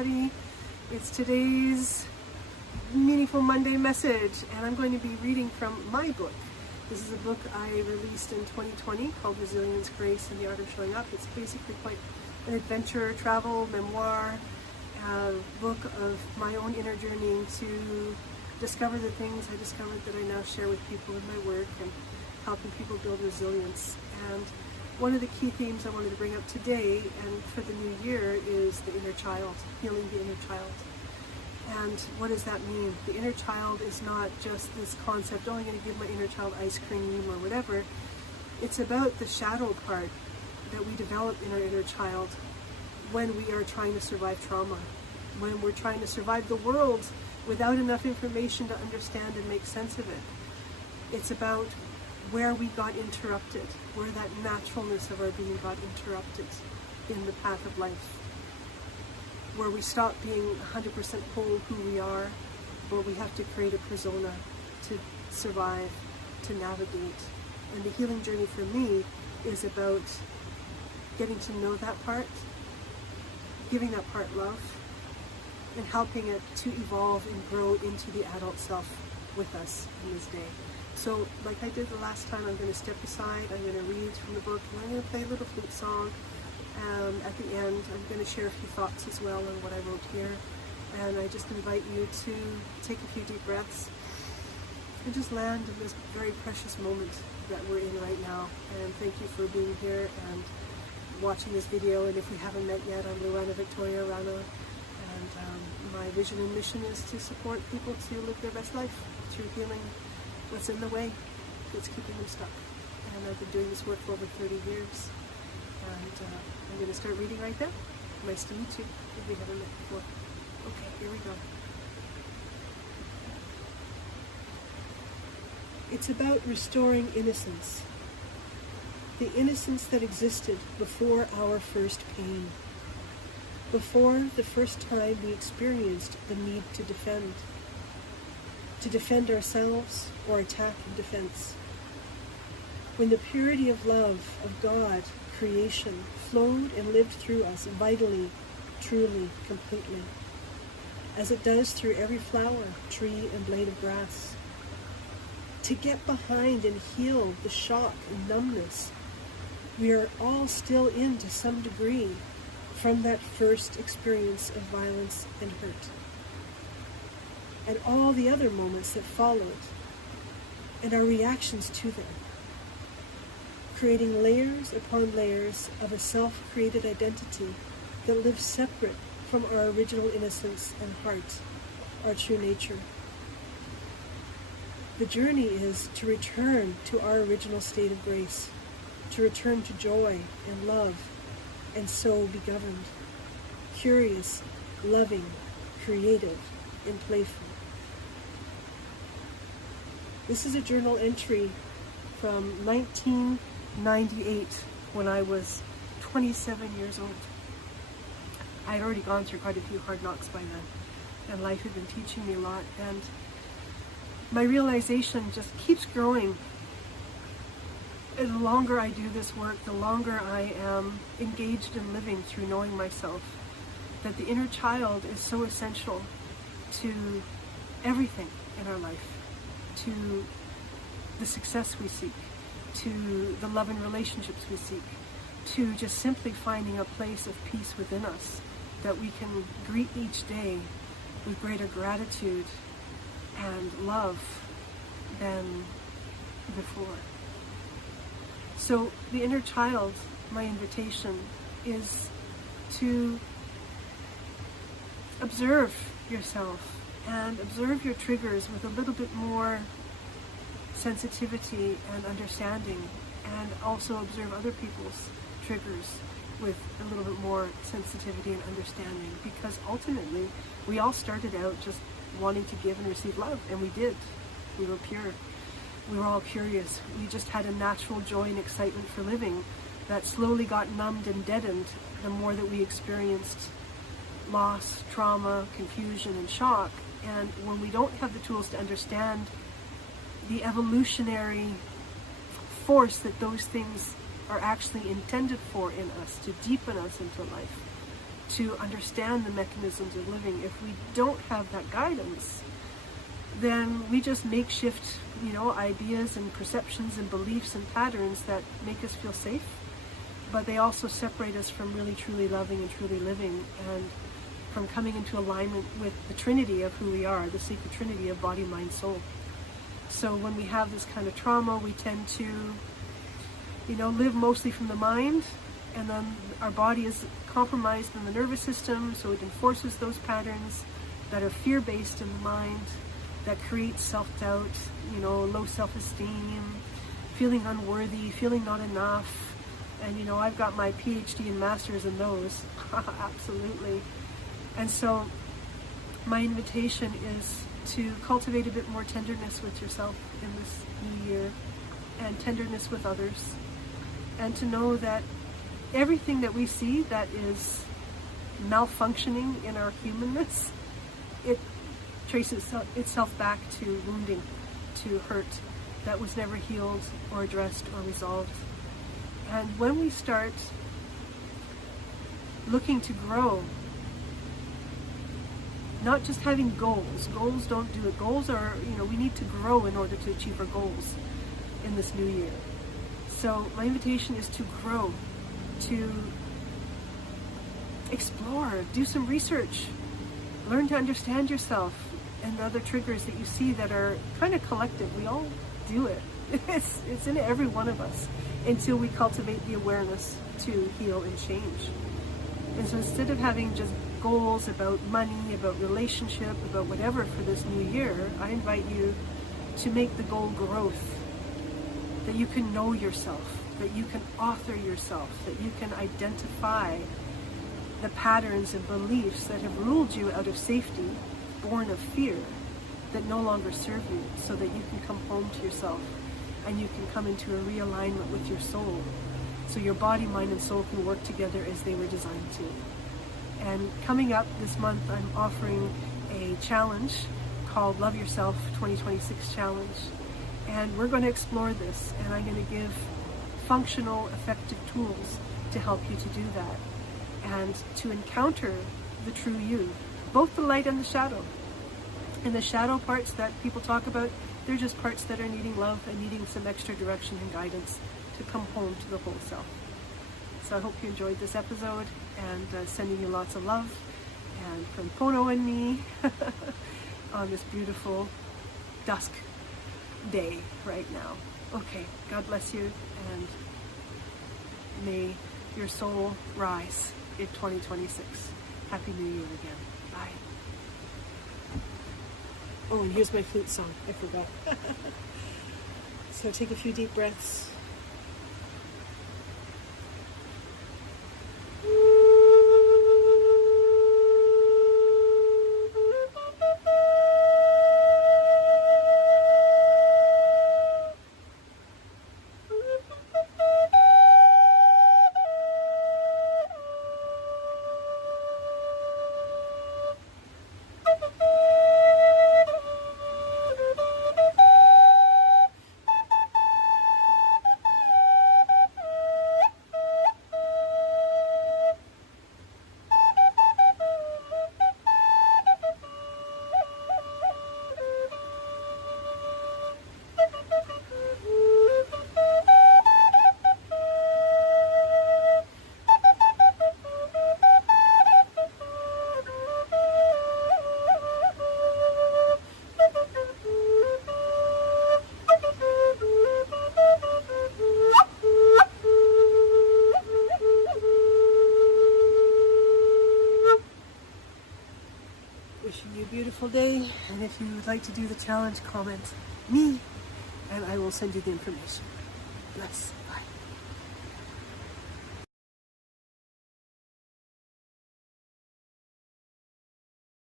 everybody. It's today's Meaningful Monday message, and I'm going to be reading from my book. This is a book I released in 2020 called Resilience, Grace, and the Art of Showing Up. It's basically quite an adventure, travel, memoir, book of my own inner journey to discover the things I discovered that I now share with people in my work and helping people build resilience. And one of the key themes I wanted to bring up today and for the new year is the inner child, healing the inner child. And what does that mean? The inner child is not just this concept, oh, I'm going to give my inner child ice cream or whatever. It's about the shadow part that we develop in our inner child when we are trying to survive trauma, when we're trying to survive the world without enough information to understand and make sense of it. It's about where we got interrupted, where that naturalness of our being got interrupted in the path of life, where we stop being 100% whole who we are, where we have to create a persona to survive, to navigate. And the healing journey for me is about getting to know that part, giving that part love, and helping it to evolve and grow into the adult self with us in this day. So, like I did the last time, I'm going to step aside, I'm going to read from the book, and I'm going to play a little flute song. At the end, I'm going to share a few thoughts as well on what I wrote here. And I just invite you to take a few deep breaths and just land in this very precious moment that we're in right now. And thank you for being here and watching this video. And if we haven't met yet, I'm Lorana Victoria Rana. And my vision and mission is to support people to live their best life through healing what's in the way that's keeping them stuck. And I've been doing this work for over 30 years. And I'm going to start reading right now. Nice to meet you, if we haven't met before. Okay, here we go. It's about restoring innocence. The innocence that existed before our first pain. Before the first time we experienced the need to defend. To defend ourselves or attack in defense. When the purity of love of God, creation, flowed and lived through us vitally, truly, completely, as it does through every flower, tree, and blade of grass. To get behind and heal the shock and numbness we are all still in to some degree from that first experience of violence and hurt. And all the other moments that followed, and our reactions to them, creating layers upon layers of a self-created identity that lives separate from our original innocence and heart, our true nature. The journey is to return to our original state of grace, to return to joy and love, and so be governed, curious, loving, creative, and playful. This is a journal entry from 1998 when I was 27 years old. I had already gone through quite a few hard knocks by then, and life had been teaching me a lot, and my realization just keeps growing. And the longer I do this work, the longer I am engaged in living through knowing myself, that the inner child is so essential to everything in our life, to the success we seek, to the love and relationships we seek, to just simply finding a place of peace within us that we can greet each day with greater gratitude and love than before. So the inner child, my invitation is to observe yourself and observe your triggers with a little bit more sensitivity and understanding, and also observe other people's triggers with a little bit more sensitivity and understanding, because ultimately we all started out just wanting to give and receive love, and we did. We were pure. We were all curious. We just had a natural joy and excitement for living that slowly got numbed and deadened the more that we experienced loss, trauma, confusion, and shock. And when we don't have the tools to understand the evolutionary force that those things are actually intended for in us, to deepen us into life, to understand the mechanisms of living. If we don't have that guidance, then we just makeshift, ideas and perceptions and beliefs and patterns that make us feel safe, but they also separate us from really truly loving and truly living, and from coming into alignment with the Trinity of who we are, the sacred Trinity of body, mind, soul. So when we have this kind of trauma, we tend to, live mostly from the mind, and then our body is compromised in the nervous system, so it enforces those patterns that are fear-based in the mind, that creates self-doubt, low self-esteem, feeling unworthy, feeling not enough. And I've got my PhD and master's in those. Absolutely. And so my invitation is to cultivate a bit more tenderness with yourself in this new year, and tenderness with others, and to know that everything that we see that is malfunctioning in our humanness, it traces itself back to wounding, to hurt that was never healed or addressed or resolved. And when we start looking to grow, not just having goals don't do it. Goals are, we need to grow in order to achieve our goals in this new year. So my invitation is to grow, to explore, do some research, learn to understand yourself and the other triggers that you see that are kind of collective. We all do it. It's in every one of us, until we cultivate the awareness to heal and change. And so instead of having just goals about money, about relationship, about whatever for this new year, I invite you to make the goal growth, that you can know yourself, that you can author yourself, that you can identify the patterns and beliefs that have ruled you out of safety, born of fear, that no longer serve you, so that you can come home to yourself and you can come into a realignment with your soul, so your body, mind, and soul can work together as they were designed to. And coming up this month, I'm offering a challenge called Love Yourself 2026 Challenge. And we're going to explore this, and I'm going to give functional, effective tools to help you to do that, and to encounter the true you, both the light and the shadow. And the shadow parts that people talk about, they're just parts that are needing love and needing some extra direction and guidance to come home to the whole self. So I hope you enjoyed this episode, and sending you lots of love, and from Pono and me on this beautiful dusk day right now. Okay, God bless you, and may your soul rise in 2026. Happy New Year again. Bye. Oh, and here's my flute song. I forgot. So take a few deep breaths. Wishing you a beautiful day, and if you would like to do the challenge, comment me, and I will send you the information. Bless.